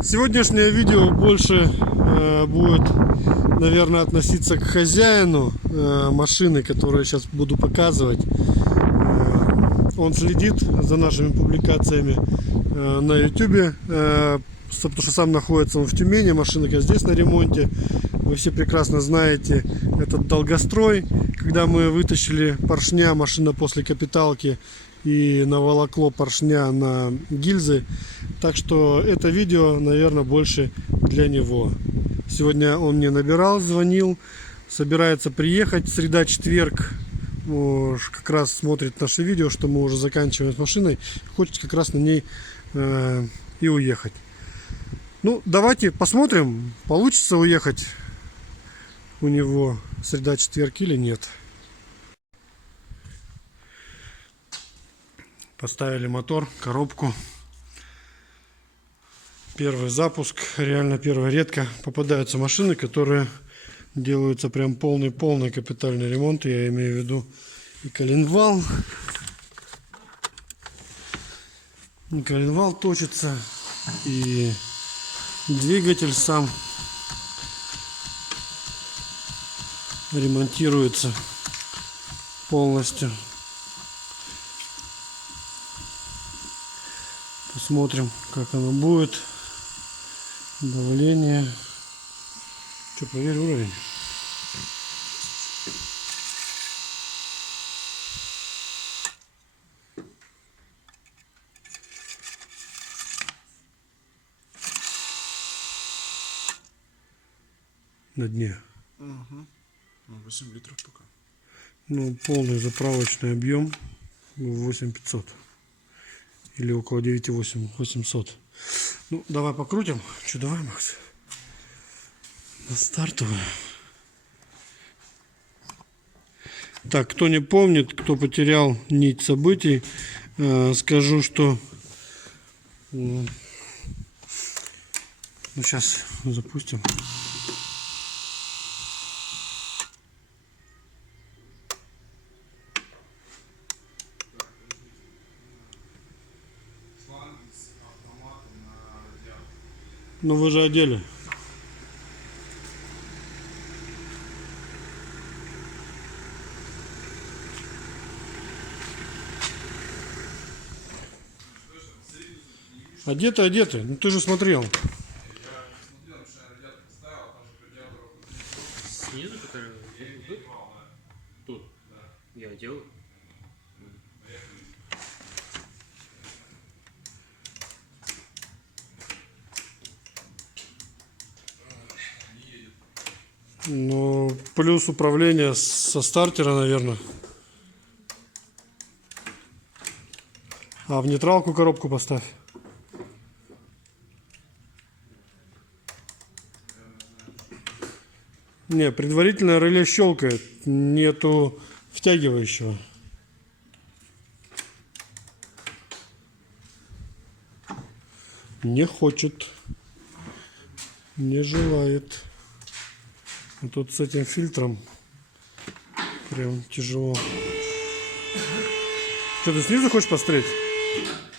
Сегодняшнее видео больше будет, наверное, относиться к хозяину машины, которую я сейчас буду показывать. Он следит за нашими публикациями на YouTube, потому что сам находится он в Тюмени, машина здесь на ремонте. Вы все прекрасно знаете этот долгострой, когда мы вытащили поршня, машина после капиталки, и наволокло поршня на гильзы. Так что это видео, наверное, больше для него. Сегодня он мне набирал, звонил, собирается приехать, среда, четверг. Как раз смотрит наше видео, что мы уже заканчиваем с машиной, хочет как раз на ней и уехать. Ну, давайте посмотрим, получится уехать у него среда, четверг или нет. Поставили мотор, коробку. Первый запуск, реально первый. Редко попадаются машины, которые делаются прям полный капитальный ремонт. Я имею в виду и коленвал. И коленвал точится, и двигатель сам ремонтируется полностью. Посмотрим, как оно будет. Давление. Что, проверь уровень. На дне. Угу. 8 литров пока. Ну, полный заправочный объем 8500. Или около 9800. Ну, давай покрутим. Что, давай, Макс? На стартовую. Так, кто не помнит, кто потерял нить событий, скажу, что... Ну, сейчас запустим. Ну вы же одели. Одеты. Ну ты же смотрел. Снизу, который тут? Я одел. Ну, плюс управление со стартера, наверное. А в нейтралку коробку поставь. Не, предварительно реле щелкает. Нету втягивающего. Не хочет. Не желает. А тут с этим фильтром прям тяжело. Что, ты снизу хочешь посмотреть?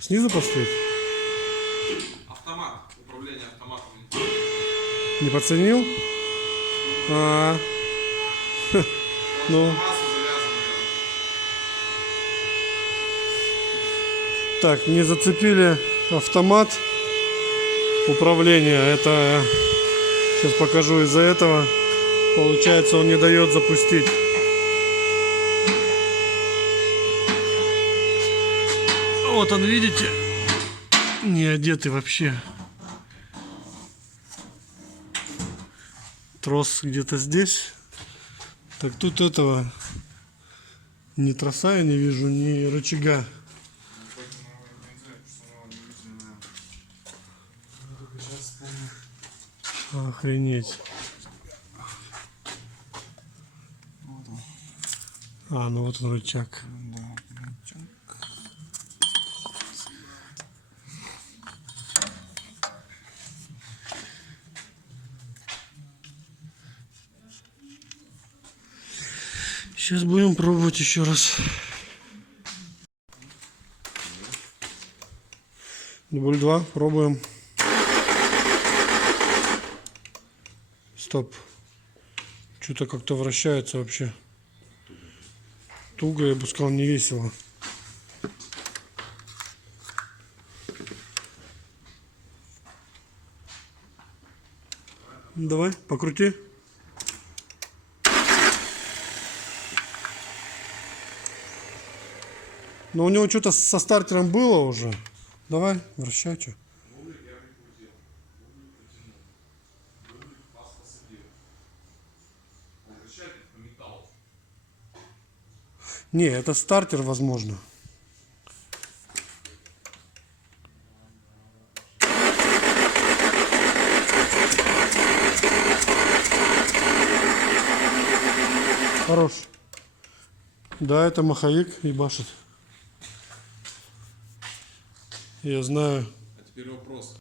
Снизу посмотреть? Автомат. Управление автоматом. Не подценил? Ну. Так, не зацепили автомат управления. Это сейчас покажу из-за этого. Получается, он не дает запустить. Вот он, видите? Не одетый вообще. Трос где-то здесь. Так тут этого ни троса я не вижу, ни рычага. Охренеть. Ну вот он рычаг. Сейчас будем пробовать еще раз. Дубль 2, пробуем. Стоп. Что-то как-то вращается вообще. Туго, я бы сказал, не весело. Давай, покрути. Но у него что-то со стартером было уже. Давай, вращай, что. Не, это стартер, возможно. Хорош. Да, это маховик ебашит. Я знаю. А теперь вопрос.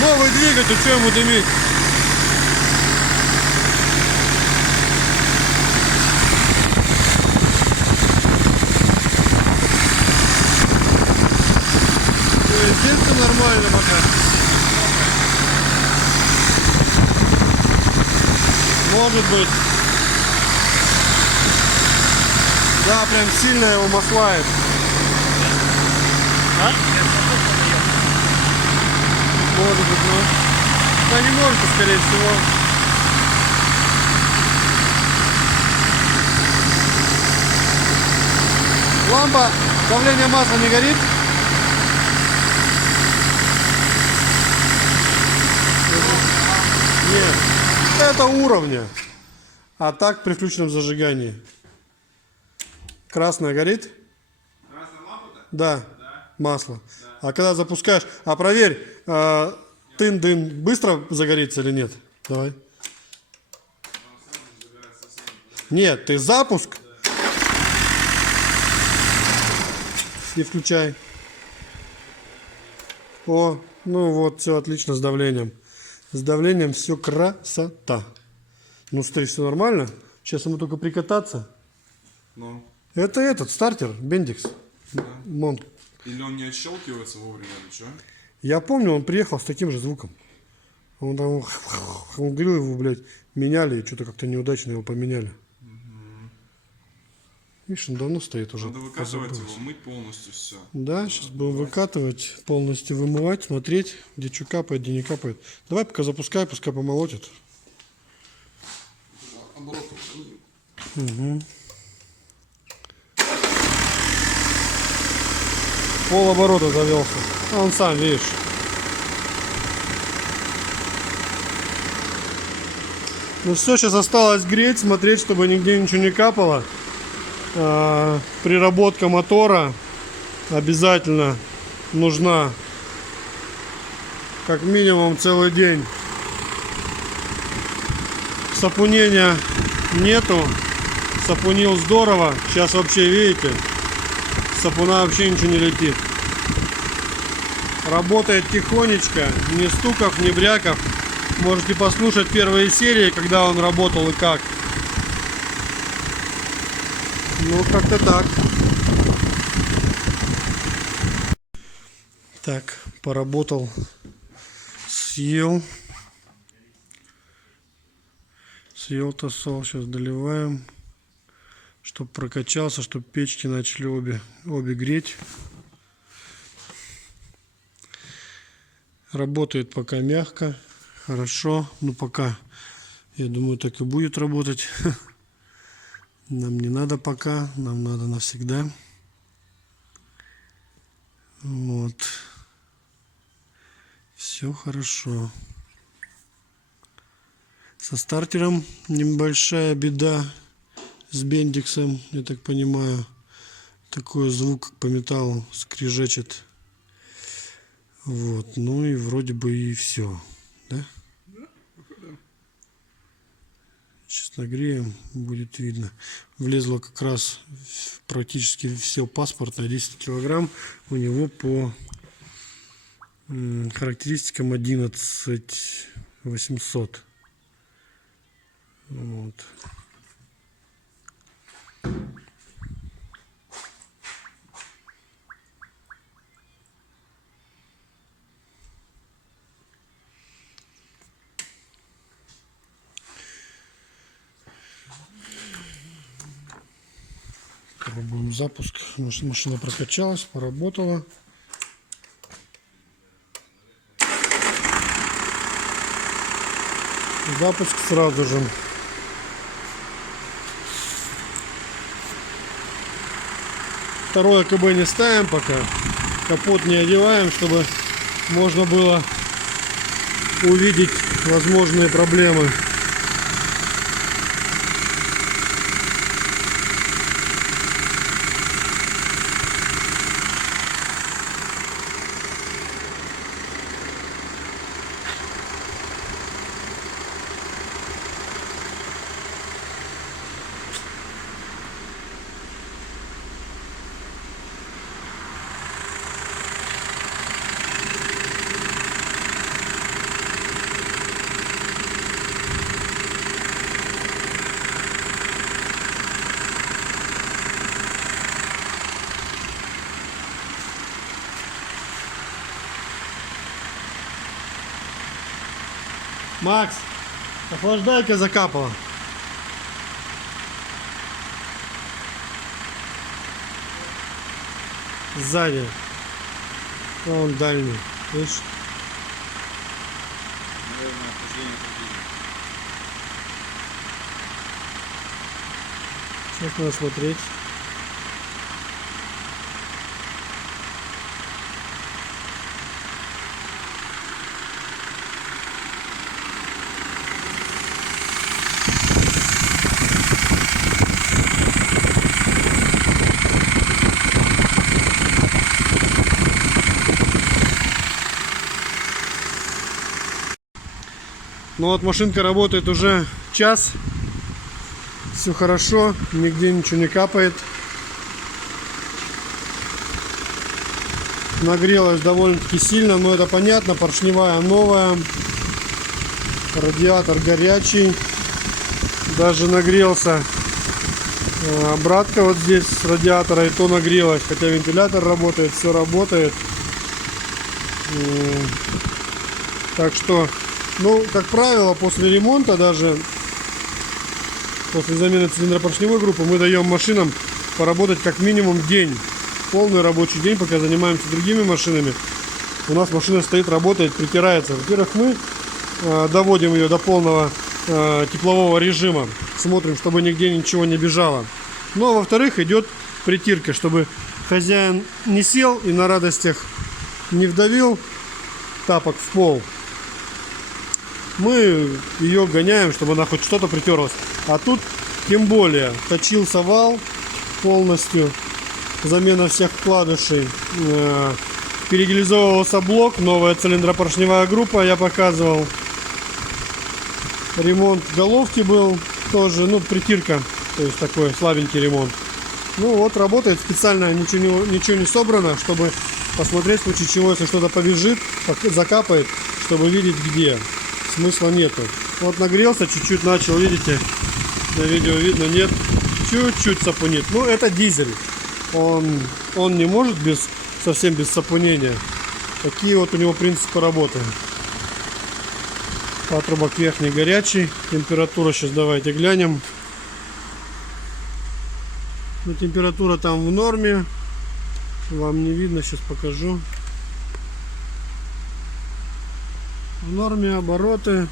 Новый двигатель, что ему дымить? Здесь все нормально пока. Может быть. Да, прям сильно его маслает. А? Может быть, но... Да не может, скорее всего. Лампа, давление масла не горит? Нет. Это уровня. А так при включенном зажигании. Красная горит? Красная лампа-то? Да. Масло. А когда запускаешь... А проверь, тын-дын быстро загорится или нет? Давай. Нет, ты запуск. И включай. О, ну вот, все отлично с давлением. С давлением все красота. Ну, смотри, все нормально. Сейчас ему только прикататься. Ну. Это этот стартер, Бендикс. Да. Монт. Или он не отщелкивается вовремя, или что? Я помню, он приехал с таким же звуком. Он там, он говорил его, блядь, меняли, и что-то как-то неудачно его поменяли. Видишь, он давно стоит уже. Надо выкатывать позабылся. его, мыть полностью все. Да, сейчас будем выкатывать, полностью вымывать, смотреть, где что капает, где не капает. Давай пока запускай, пускай помолотит. Оборот. Пол оборота завелся. А он сам, видишь. Ну все, сейчас осталось греть, смотреть, чтобы нигде ничего не капало. Приработка мотора обязательно нужна. Как минимум целый день. Сапунения нету. Сапунил здорово. Сейчас вообще, видите, сапуна вообще ничего не летит. Работает тихонечко, ни стуков, ни бряков. Можете послушать первые серии, когда он работал и как. Ну, как-то так. Так, поработал, съел. Съел тосол, сейчас доливаем. Чтобы прокачался, чтобы печки начали обе греть. Работает пока мягко, хорошо. Ну пока, я думаю, так и будет работать. Нам не надо пока, нам надо навсегда. Вот. Все хорошо. Со стартером небольшая беда. С Бендиксом, я так понимаю. Такой звук, как по металлу, скрежечет. Вот. Ну и вроде бы и все. Да? Сейчас нагреем, будет видно. Влезло как раз практически все паспортное, 10 килограмм. У него по характеристикам 11800. Вот. запуск. Машина прокачалась, поработала. Запуск сразу же. Второе КБ не ставим пока. Капот не одеваем, чтобы можно было увидеть возможные проблемы. Макс, охлаждайка закапала. Сзади. Вон дальний. Видишь? Наверное, охлаждение турбины. Сейчас надо смотреть. Ну вот машинка работает уже час. Все хорошо, нигде ничего не капает. Нагрелась довольно-таки сильно, но это понятно. Поршневая новая. Радиатор горячий. Даже нагрелся обратка вот здесь с радиатора, и то нагрелась. Хотя вентилятор работает, все работает. Так что, ну, как правило, после ремонта, даже после замены цилиндропоршневой группы, мы даем машинам поработать как минимум день. Полный рабочий день, пока занимаемся другими машинами. У нас машина стоит, работает, притирается. Во-первых, мы доводим ее до полного теплового режима. Смотрим, чтобы нигде ничего не бежало. Ну, а во-вторых, идет притирка, чтобы хозяин не сел и на радостях не вдавил тапок в пол. Мы ее гоняем, чтобы она хоть что-то притерлась. А тут тем более точился вал полностью, замена всех вкладышей, перегильзовывался блок, новая цилиндропоршневая группа, я показывал. Ремонт головки был тоже, ну, притирка, то есть такой слабенький ремонт. Ну вот, работает специально, ничего не собрано, чтобы посмотреть, в случае чего, если что-то побежит, закапает, чтобы видеть где. Смысла нету. Вот нагрелся, чуть-чуть начал, видите, на видео видно, нет, чуть-чуть сапунит. Ну, это дизель. Он не может совсем без сапунения. Такие вот у него принципы работы. Патрубок верхний горячий. Температура сейчас давайте глянем. Ну, температура там в норме. Вам не видно, сейчас покажу. В норме обороты.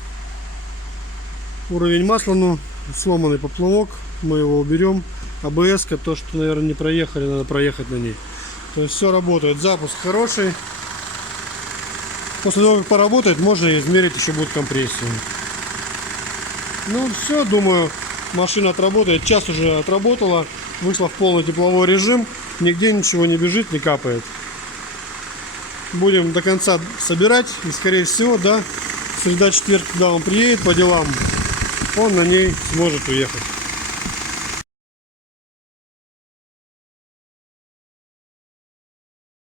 Уровень масла, ну, сломанный поплавок. Мы его уберем. АБС-ка, то, что, наверное, не проехали, надо проехать на ней. То есть все работает. Запуск хороший. После того, как поработает, можно измерить, еще будет компрессию. Ну, все, думаю, машина отработает. Час уже отработала. Вышла в полный тепловой режим. Нигде ничего не бежит, не капает. Будем до конца собирать. И, скорее всего, да, среда-четверг, когда он приедет по делам, он на ней сможет уехать.